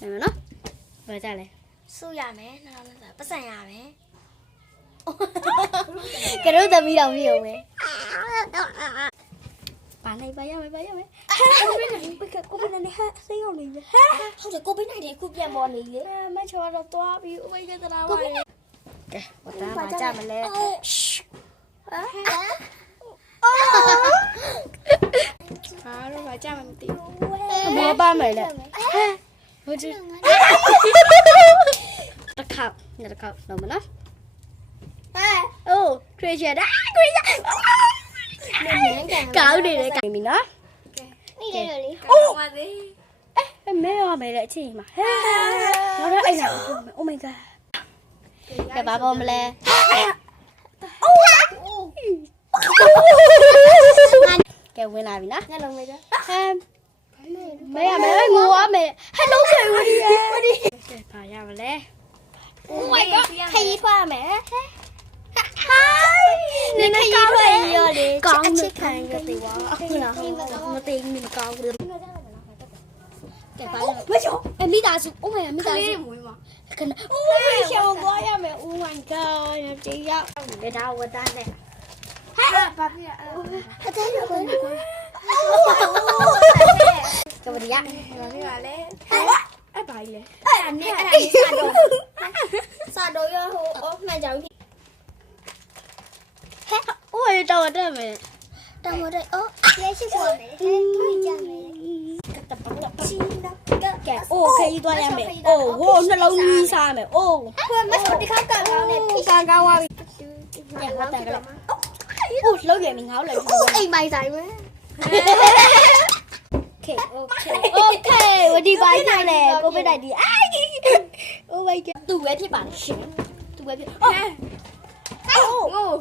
မယ်နော်ဘာကြလဲ စုရမယ်2020ပတ်စံရမယ်ကရုသမီးတော်မြည်အောင်မယ်ပါနိုင်ပါရမယ်ပါရမယ်ဘယ်ကကိုဘယ်နဲ့ဟာစိတ်အောင်နေလဲဟာ ဟုတ်တယ်ကိုပေးနိုင်တယ်အခုပြန်ပေါ်နေလေ မချောတော့သွားပြီးဥမိတ်ကတရာပါကဲဘာသာမကြမလဲဟာတော့ဘာကြမသိဘူးဘောပါမယ်လေဟုတ်တယ်တစ်ခါတော့မနော်အိုးခရစ်ယာန်ကောင်းနေတယ်ကောင်းပြီနော် นี่เลยเลย အိုးမဲရမယ်လေအချိန်မှာဟဲ့တော့အဲ့လား Oh my god ကဲဘာပေါ်မလဲကဲဝင်လာပြီနော် ညလုံးလေးက ဟမ်မဲရမယ်ငိုရမယ်ဟဲ့လုံးချေဝင်ရဘာရမလဲ Oh my god ခရီးထွားမယ် နည်းနည်းကောင်းတယ်ရောလေ ကောင်း အ ချ ချ စ် စ် ခံ ခံ ရ ရ တဲ့ တဲ့ ဝါ ဝါ ဟုတ်လား မသိဘူးမကောင်းဘူးကဲဘာလဲမချောအမိသားစု Oh my god မိသားစု မွေးမှာ ခဏ Oh my god ရှောင်းသွားရမယ် Oh my god တရားလက်ထားဝတ်သားနဲ့ ဟာဘာပြရအတဲရကို ကဘာရ ဘာပြရလဲ အဲ့ဘာလဲ အဲ့ဒါနဲ့စာတော့ရဟိုအော်မှန်ကြောင် Oh my god တော့တယ်မယ် တမတဲ့အော်ရဲရှိပေါ်မယ်ဟဲ့ထိုင်ကြမယ် ကတပက ချီတော့ကဲ ကဲအိုးခရီးသွားရမယ်အိုးဝိုးနှလုံးကြီးစားမယ်အိုး ခွမစတိခါကောင်းနေပြီ ကံကောင်းသွားပြီကဲဟောတယ်ကလေးအိုးလုံးရည်မငါ့လိုက် အိုးအိမ်မိုင်ဆိုင်မယ် Okayဝဒီပိုင်းနိုင်လေကိုဗစ်နိုင်ဒီအိုင် Oh my god သူပဲဖြစ်ပါလေရှင်သူပဲဖြစ်အိုး